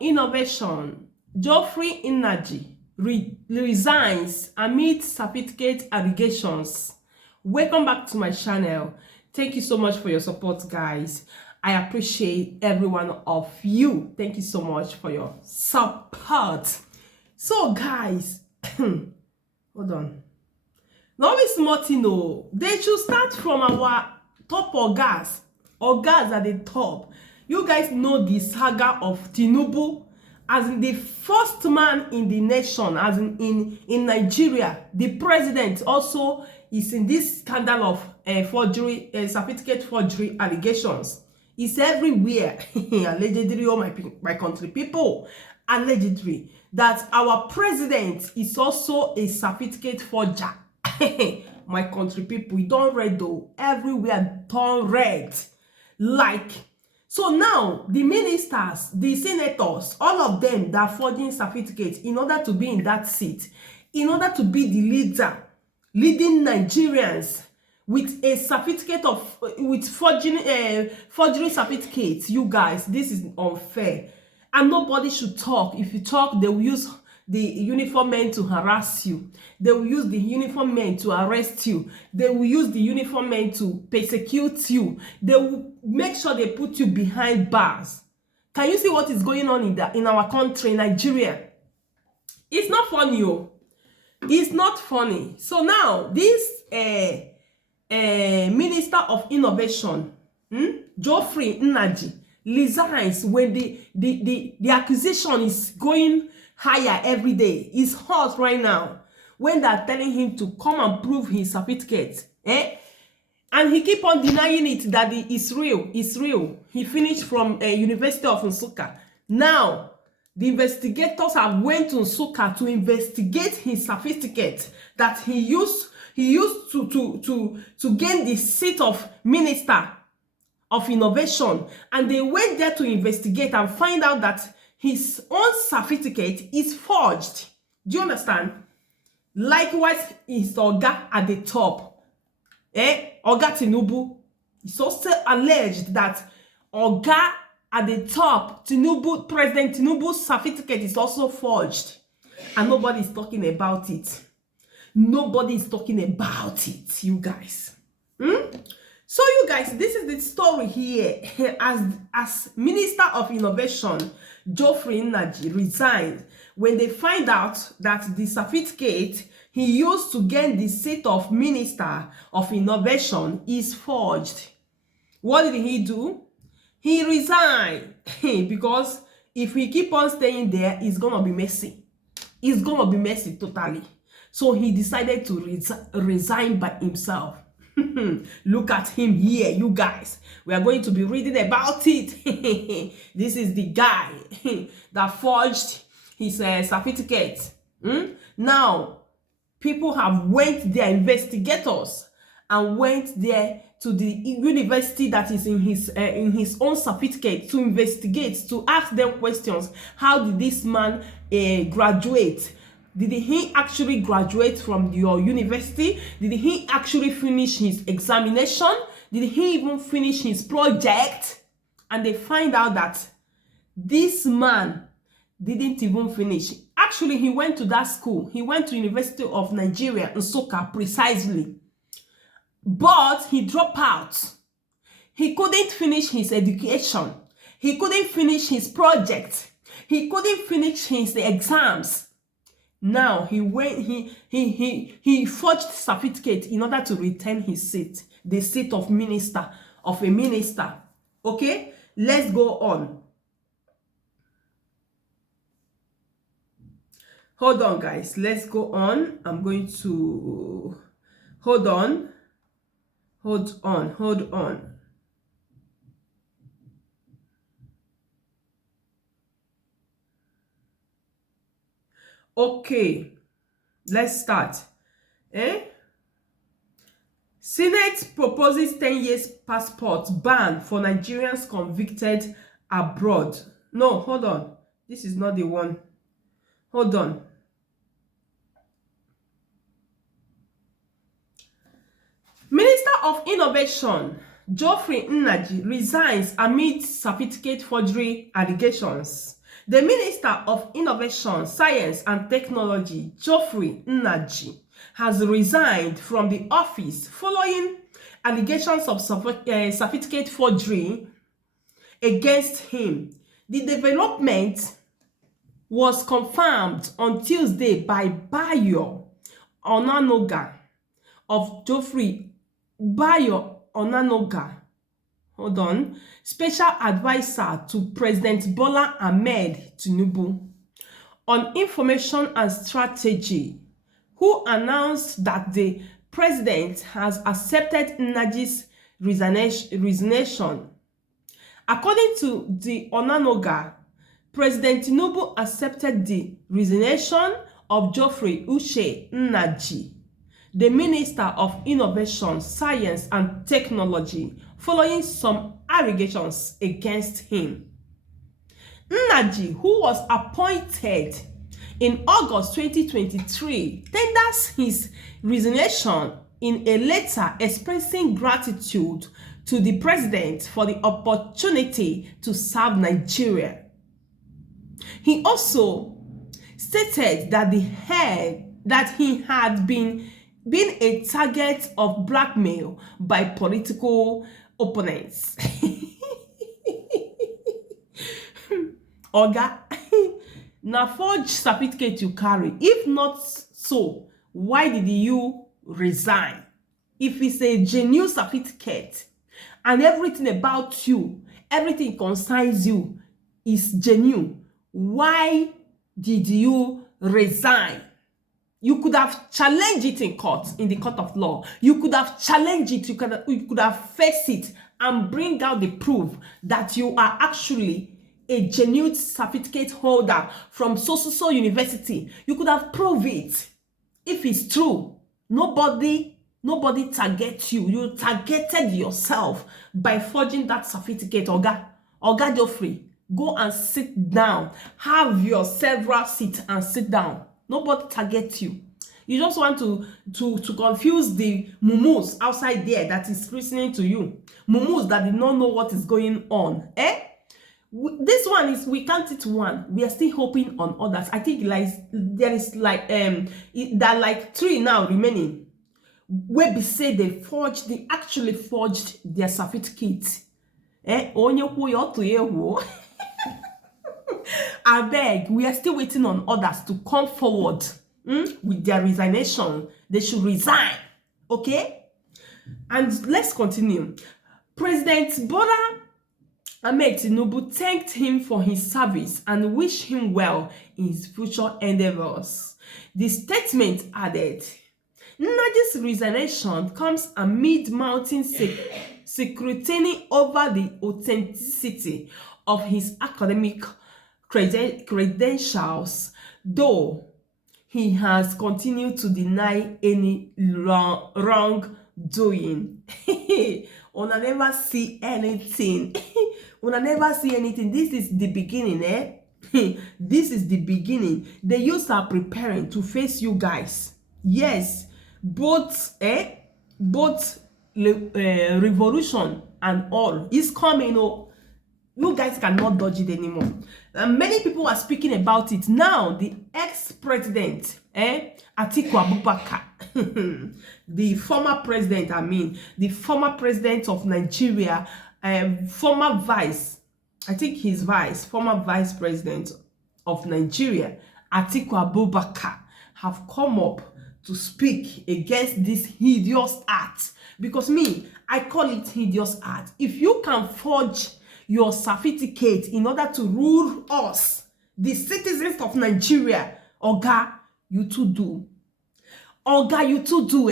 Innovation. Uche Nnaji resigns amid certificate allegations. Welcome back to my channel. Thank you so much for your support, guys. I appreciate every one of you. Thank you so much for your support. So, guys, hold on. Now it's Martino. They should start from our top ogas at the top. You guys know the saga of Tinubu as in the first man in the nation, as in Nigeria. The president also is in this scandal of forgery, certificate forgery allegations. It's everywhere. Allegedly, all my country people, allegedly, that our president is also a certificate forger. My country people, we don't read though. Everywhere don't read. Like, so now the ministers, the senators, all of them that are forging certificates in order to be in that seat, in order to be the leader, leading Nigerians with a certificate of forgery certificates. You guys, this is unfair, and nobody should talk. If you talk, they will use the uniform men to harass you. They will use the uniform men to arrest you. They will use the uniform men to persecute you. They will make sure they put you behind bars. Can you see what is going on in our country, Nigeria? It's not funny, oh. It's not funny. So now this Minister of Innovation, Uche Nnaji, resigns when the accusation is going higher every day. It's hot right now when they're telling him to come and prove his certificate, and he keep on denying it, that it's real. He finished from University of Nsukka. Now the investigators have went to Nsukka to investigate his certificate that he used to gain the seat of Minister of Innovation, and they went there to investigate and find out that his own certificate is forged. Do you understand? Likewise, his Oga at the top, Oga Tinubu, is also alleged that Oga at the top, Tinubu, President Tinubu's certificate is also forged, and nobody is talking about it. Nobody is talking about it, you guys. So you guys, this is the story here. As Minister of Innovation, Uche Nnaji resigned when they find out that the certificate he used to gain the seat of Minister of Innovation is forged. What did he do? He resigned because if we keep on staying there, it's gonna be messy. It's gonna be messy totally. So he decided to resign by himself. Look at him here, you guys. We are going to be reading about it. This is the guy that forged his certificate. Now, people have went there, investigators, and went there to the university that is in his own certificate to investigate, to ask them questions. How did this man graduate? Did he actually graduate from your university? Did he actually finish his examination? Did he even finish his project? And they find out that this man didn't even finish. Actually, he went to that school. He went to University of Nigeria, Nsukka, precisely. But he dropped out. He couldn't finish his education. He couldn't finish his project. He couldn't finish his exams. Now he forged certificate in order to retain his seat, the seat of minister, of a minister. Okay, let's go on. Hold on, guys. Let's go on. I'm going to hold on. Okay, let's start. Senate proposes 10 years passport ban for Nigerians convicted abroad. No, hold on. This is not the one. Hold on. Minister of Innovation Uche Nnaji resigns amid certificate forgery allegations. The Minister of Innovation, Science and Technology, Uche Nnaji, has resigned from the office following allegations of certificate forgery against him. The development was confirmed on Tuesday by Bayo Onanoga of Bayo Onanoga, special advisor to President Bola Ahmed Tinubu on information and strategy, who announced that the president has accepted Nnaji's resignation. According to the Onanoga, President Tinubu accepted the resignation of Uche Nnaji, the Minister of Innovation, Science and Technology, following some allegations against him. Nnaji, who was appointed in August 2023, tenders his resignation in a letter expressing gratitude to the president for the opportunity to serve Nigeria. He also stated that he had been a target of blackmail by political opponents. Oga, na forged certificate you carry. If not so, why did you resign? If it's a genuine certificate and everything about you, everything concerns you is genuine, why did you resign? You could have challenged it in court, in the court of law. You could have challenged it. You could have faced it and bring out the proof that you are actually a genuine certificate holder from so university. You could have proved it. If it's true, nobody targets you. You targeted yourself by forging that certificate. Oga Geoffrey, go and sit down. Have your several seats and sit down. Nobody targets you. You just want to confuse the mumus outside there that is listening to you. Mumus that did not know what is going on. This one is, we can't eat one. We are still hoping on others. I think there is there are like 3 now remaining. Where be say they actually forged their certificate. I beg, we are still waiting on others to come forward with their resignation. They should resign, okay? And let's continue. President Bola Ahmed Tinubu thanked him for his service and wished him well in his future endeavors. The statement added, Nnaji's resignation comes amid mounting scrutiny over the authenticity of his academic credentials, though he has continued to deny any wrongdoing. Una never see anything. Una never see anything. This is the beginning, This is the beginning. The youths are preparing to face you guys. Yes, both revolution and all is coming. You guys cannot dodge it anymore. Many people are speaking about it now. The ex-president, Atiku Abubakar, the former president, the former president of Nigeria, former vice president of Nigeria, Atiku Abubakar, have come up to speak against this hideous act. Because I call it hideous act. If you can forge your certificate in order to rule us, the citizens of Nigeria, Oga, you too do. Oga, you too do,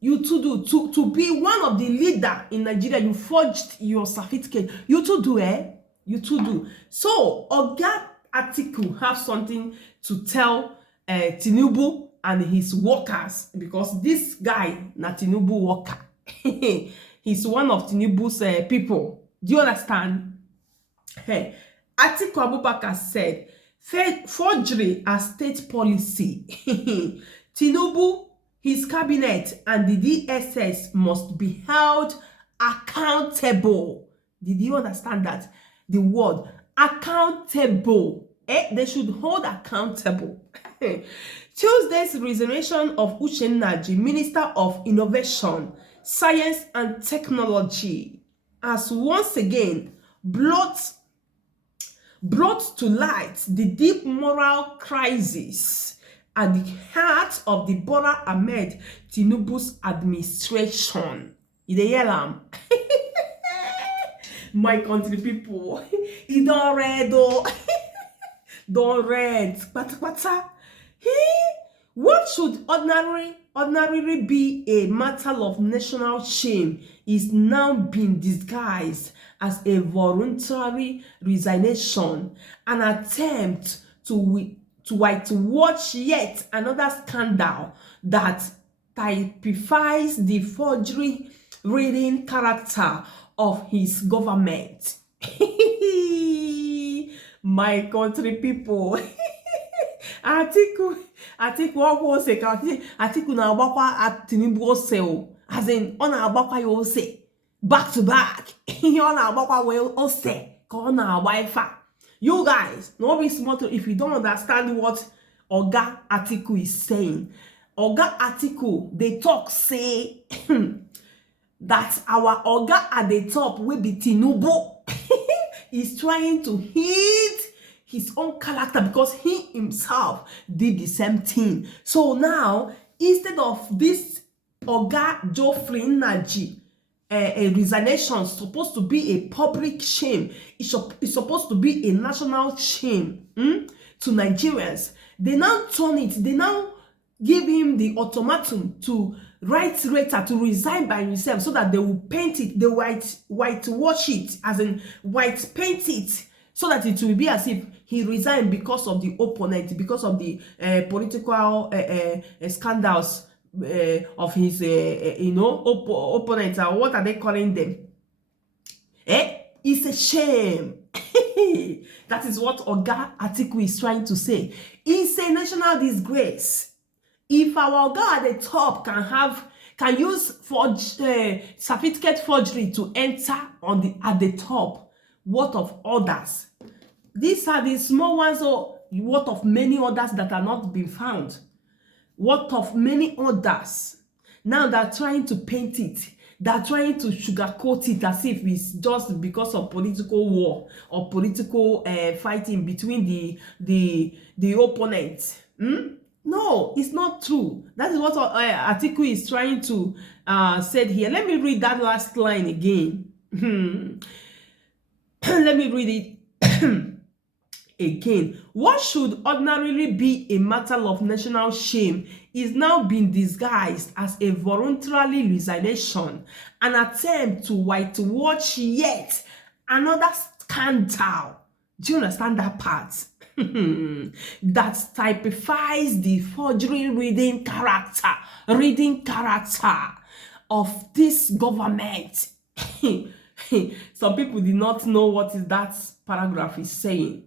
You too do. To be one of the leader in Nigeria, you forged your certificate. You too do, You too do. So, Oga Atiku have something to tell Tinubu and his workers, because this guy, na Tinubu worker. He's one of Tinubu's people. Do you understand? Atiku Abubakar said, forgery as state policy. Tinubu, his cabinet, and the DSS must be held accountable. Did you understand that? The word accountable. They should hold accountable. Tuesday's resignation of Uche Nnaji, Minister of Innovation, Science and Technology, has once again brought to light the deep moral crisis at the heart of the Bola Ahmed Tinubu's administration. You dey hear am? My country people, e don red o. Don red patapata. What should ordinarily be a matter of national shame is now being disguised as a voluntary resignation, an attempt to whitewash yet another scandal that typifies the forgery reading character of his government. My country people. Atiku ọgwụ ose ka Atiku na-agbakwa Tinubu ose o, as in ọ na-agbakwa ya ose back to back. Ihe ọ na-agbakwa wee ose ka ọ na-agba ife. You guys, no be small if you don't understand what Oga Atiku is saying. Oga Atiku, they talk say that our Oga at the top will be Tinubu. Is trying to hit his own character because he himself did the same thing. So now, instead of this Oga Geoffrey Nnaji, a resignation supposed to be a public shame, it's supposed to be a national shame to Nigerians. They now turn it, they now give him the ultimatum to write letter to resign by himself so that they will paint it, they whitewash it, as in white paint it, so that it will be as if he resigned because of the opponent, because of the political scandals of his opponents, or what are they calling them? It's a shame. That is what Oga Atiku is trying to say. It's a national disgrace. If our Oga at the top can use certificate forgery to enter at the top, what of others? These are the small ones, or what of many others that are not being found? What of many others? Now they're trying to paint it. They're trying to sugarcoat it as if it's just because of political war or political fighting between the opponents. No, it's not true. That is what Atiku is trying to say here. Let me read that last line again. Let me read it again. What should ordinarily be a matter of national shame is now being disguised as a voluntary resignation, an attempt to whitewash yet another scandal. Do you understand that part? That typifies the forgery reading character of this government. Some people did not know what is that paragraph is saying.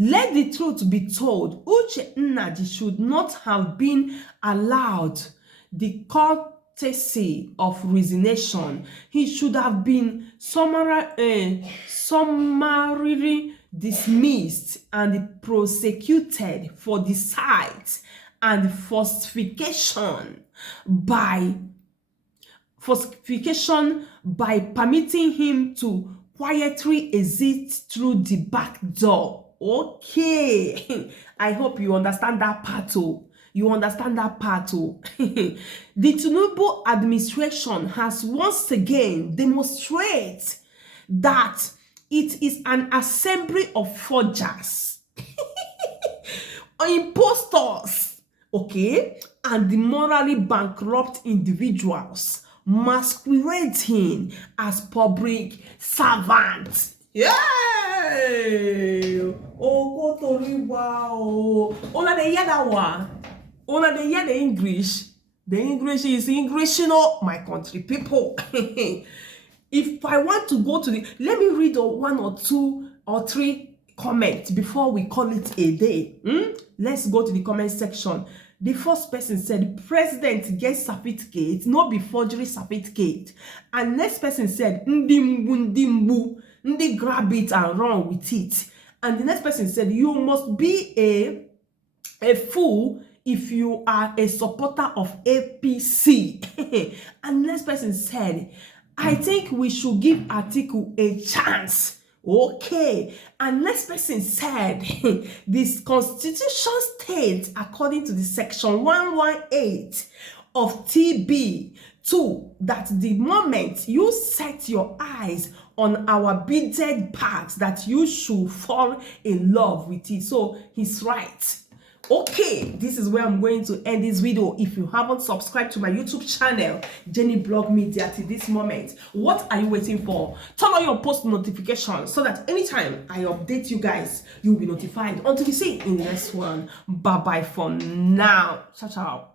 Let the truth be told, Uche Nnaji should not have been allowed the courtesy of resignation. He should have been summarily dismissed and prosecuted for deceit and falsification by permitting him to quietly exit through the back door. Okay, I hope you understand that part. You understand that part. The Tinubu administration has once again demonstrated that it is an assembly of forgers, impostors, okay, and the morally bankrupt individuals masquerading as public servants. Yay! Oh, wow. Ona de hear that one. Ona de hear the English. The English is English, my country people. If I want to go to let me read one or two or three comments before we call it a day. Let's go to the comment section. The first person said, President gets certificate, no be forgery certificate. And next person said, Ndimbu, Ndimbu, Ndi grab it and run with it. And the next person said, you must be a fool if you are a supporter of APC. And the next person said, I think we should give Atiku a chance. Okay. And next person said, this constitution states, according to the section 118 of TB 2, that the moment you set your eyes on our beaded path, that you should fall in love with it. So he's right. Okay, this is where I'm going to end this video. If you haven't subscribed to my YouTube channel, Jenny Blog Media, till this moment, what are you waiting for? Turn on your post notifications so that anytime I update you guys, you'll be notified. Until we see in the next one, bye bye for now. Ciao, ciao.